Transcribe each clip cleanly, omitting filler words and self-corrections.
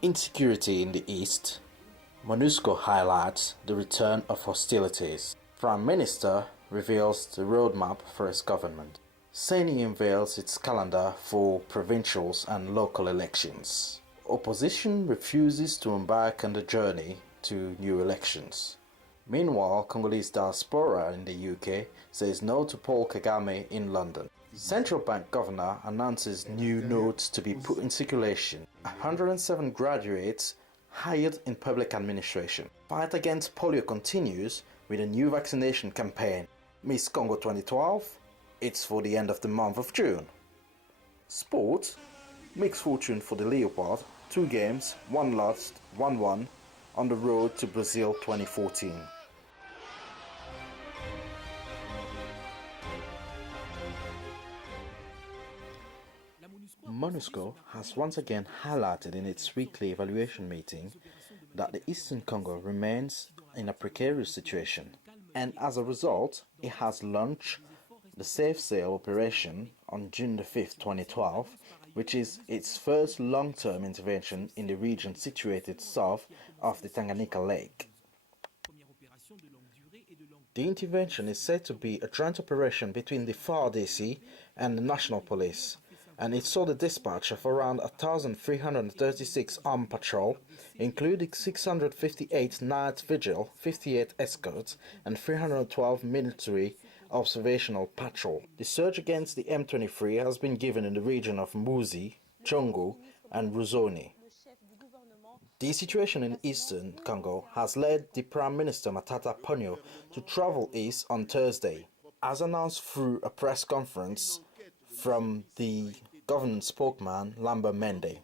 Insecurity in the East. MONUSCO highlights the return of hostilities. Prime Minister reveals the roadmap for his government. CENI unveils its calendar for provincials and local elections. Opposition refuses to embark on the journey to new elections. Meanwhile, Congolese Diaspora in the UK says no to Paul Kagame in London. Central Bank Governor announces new notes to be put in circulation. 107 graduates hired in public administration. Fight against polio continues with a new vaccination campaign. Miss Congo 2012, it's for the end of the month of June. Sport, mixed fortune for the Leaprd, 2 games, 1 lost, 1 won, on the road to Brazil 2014. MONUSCO has once again highlighted in its weekly evaluation meeting that the Eastern Congo remains in a precarious situation, and as a result, it has launched the Safe Sail operation on June the 5th, 2012, which is its first long-term intervention in the region situated south of the Tanganyika Lake. The intervention is said to be a joint operation between the FARDC and the National Police, and it saw the dispatch of around 1,336 armed patrol, including 658 night vigil, 58 escorts, and 312 military observational patrol. The surge against the M23 has been given in the region of Mbuzi, Chongo, and Ruzoni. The situation in Eastern Congo has led the Prime Minister Matata Ponyo to travel east on Thursday. As announced through a press conference from the government spokesman Lambert Mende,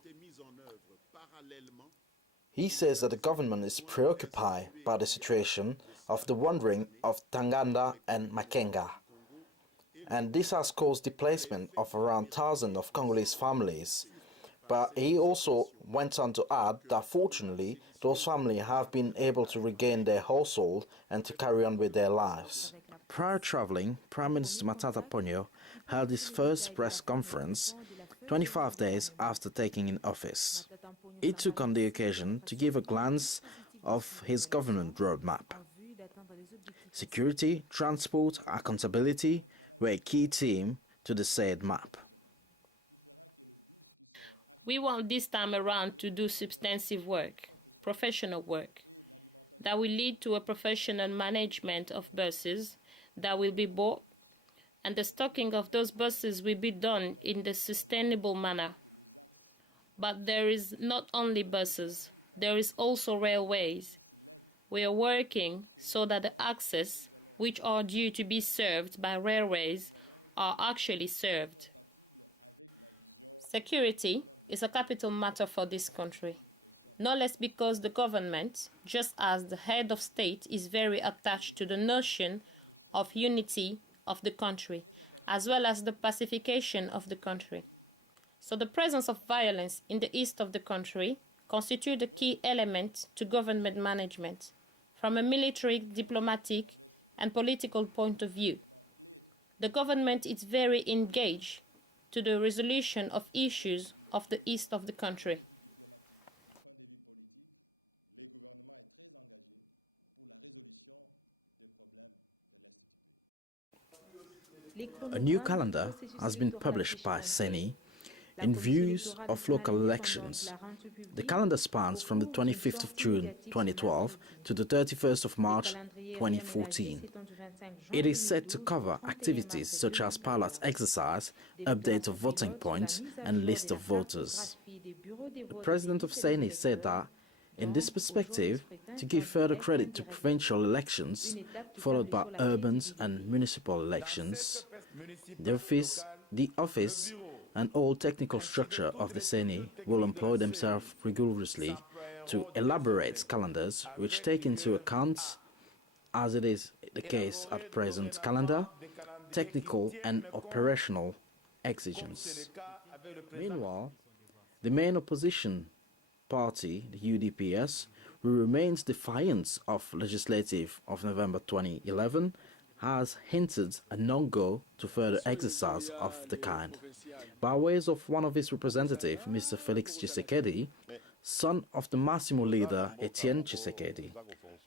he says that the government is preoccupied by the situation of the wandering of Tanganda and Makenga, and this has caused displacement of around 1,000 of Congolese families. But he also went on to add that fortunately those families have been able to regain their household and to carry on with their lives. Prior traveling, Prime Minister Matata Ponyo held his first press conference 25 days after taking in office. He took on the occasion to give a glance of his government roadmap. Security, transport, accountability were a key theme to the said map. We want this time around to do substantive work, professional work, that will lead to a professional management of buses that will be bought, and the stocking of those buses will be done in the sustainable manner. But there is not only buses, there is also railways. We are working so that the access, which are due to be served by railways, are actually served. Security is a capital matter for this country, no less because the government, just as the head of state, is very attached to the notion of unity of the country, as well as the pacification of the country. So the presence of violence in the east of the country constitutes a key element to government management, from a military, diplomatic, and political point of view. The government is very engaged to the resolution of issues of the east of the country. A new calendar has been published by CENI in views of local elections. The calendar spans from the 25th of June 2012 to the 31st of March 2014. It is set to cover activities such as pilot exercise, update of voting points, and list of voters. The president of CENI said that, in this perspective, to give further credit to provincial elections, followed by urban and municipal elections, the office and all technical structure of the CENI will employ themselves rigorously to elaborate calendars which take into account, as it is the case at present calendar, technical and operational exigencies. Meanwhile, the main opposition party, the UDPS, who remains defiant of legislative of November 2011, has hinted a no-go to further exercise of the kind. By ways of one of his representatives, Mr. Felix Tshisekedi, son of the Massimo leader Etienne Tshisekedi.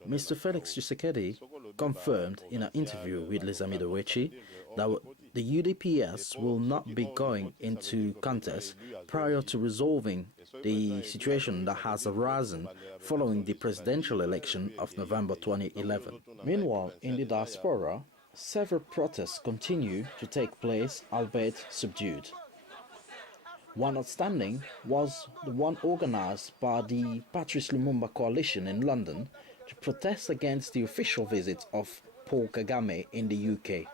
Mr. Felix Tshisekedi confirmed in an interview with Les Amis de Wechi that the UDPS will not be going into contest prior to resolving the situation that has arisen following the presidential election of November 2011. Meanwhile, in the diaspora, several protests continue to take place, albeit subdued. One outstanding was the one organized by the Patrice Lumumba coalition in London to protest against the official visit of Paul Kagame in the UK.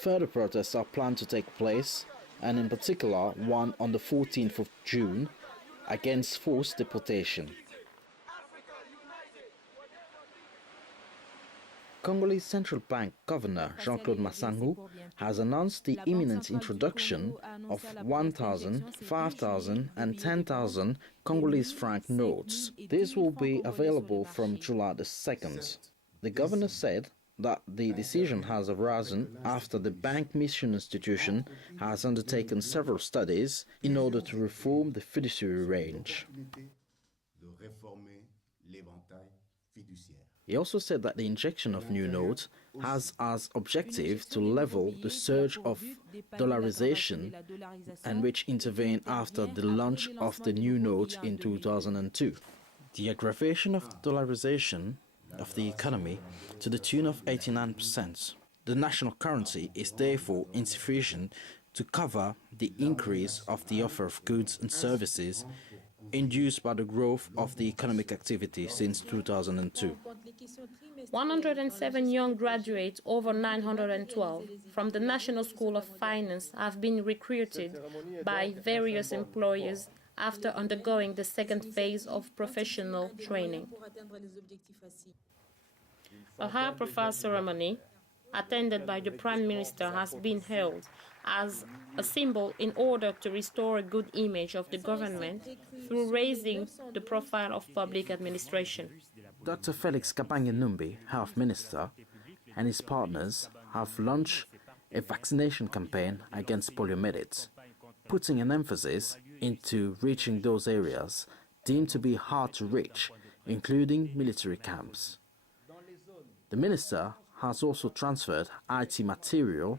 Further protests are planned to take place, and in particular one on the 14th of June against forced deportation. Congolese Central Bank Governor Jean-Claude Massangu has announced the imminent introduction of 1,000, 5,000 and 10,000 Congolese Franc notes. These will be available from July the 2nd. The governor said that the decision has arisen after the Bank Mission Institution has undertaken several studies in order to reform the fiduciary range. He also said that the injection of new notes has as objective to level the surge of dollarization and which intervened after the launch of the new note in 2002. The aggravation of dollarization of the economy to the tune of 89%. The national currency is therefore insufficient to cover the increase of the offer of goods and services induced by the growth of the economic activity since 2002. 107 young graduates, over 912, from the National School of Finance have been recruited by various employers after undergoing the second phase of professional training. A high-profile ceremony, attended by the Prime Minister, has been held as a symbol in order to restore a good image of the government through raising the profile of public administration. Dr. Felix Kabange-Numbi, Health Minister, and his partners have launched a vaccination campaign against poliomyelitis, putting an emphasis into reaching those areas deemed to be hard to reach, including military camps. The minister has also transferred IT material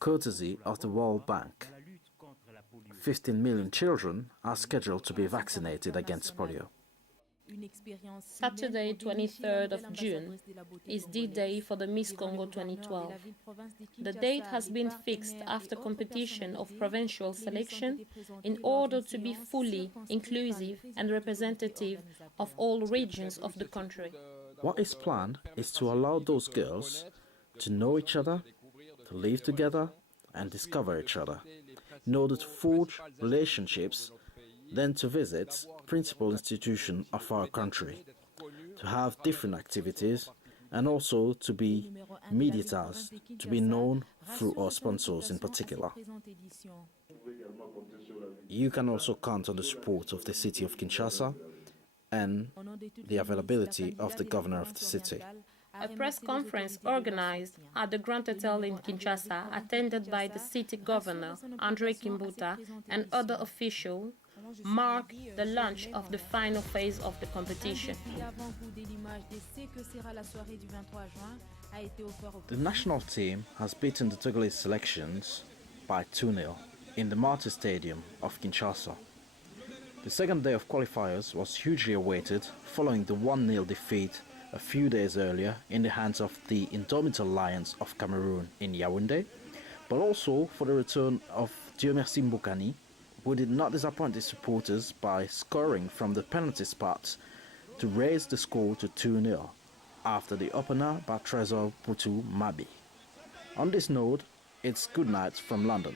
courtesy of the World Bank. 15 million children are scheduled to be vaccinated against polio. Saturday, 23rd of June, is the day for the Miss Congo 2012. The date has been fixed after competition of provincial selection in order to be fully inclusive and representative of all regions of the country. What is planned is to allow those girls to know each other, to live together and discover each other, in order to forge relationships, then to visit principal institutions of our country, to have different activities, and also to be mediators, to be known through our sponsors in particular. You can also count on the support of the city of Kinshasa and the availability of the governor of the city. A press conference organized at the Grand Hotel in Kinshasa, attended by the city governor, André Kimbuta, and other officials, marked the launch of the final phase of the competition. The national team has beaten the Togolese selections by 2-0 in the Martyr Stadium of Kinshasa. The second day of qualifiers was hugely awaited following the 1-0 defeat a few days earlier in the hands of the Indomitable Lions of Cameroon in Yaoundé, but also for the return of Dieu Merci Mbokani, who did not disappoint his supporters by scoring from the penalty spot to raise the score to 2-0 after the opener by Trésor Putu Mabi. On this note, it's good night from London.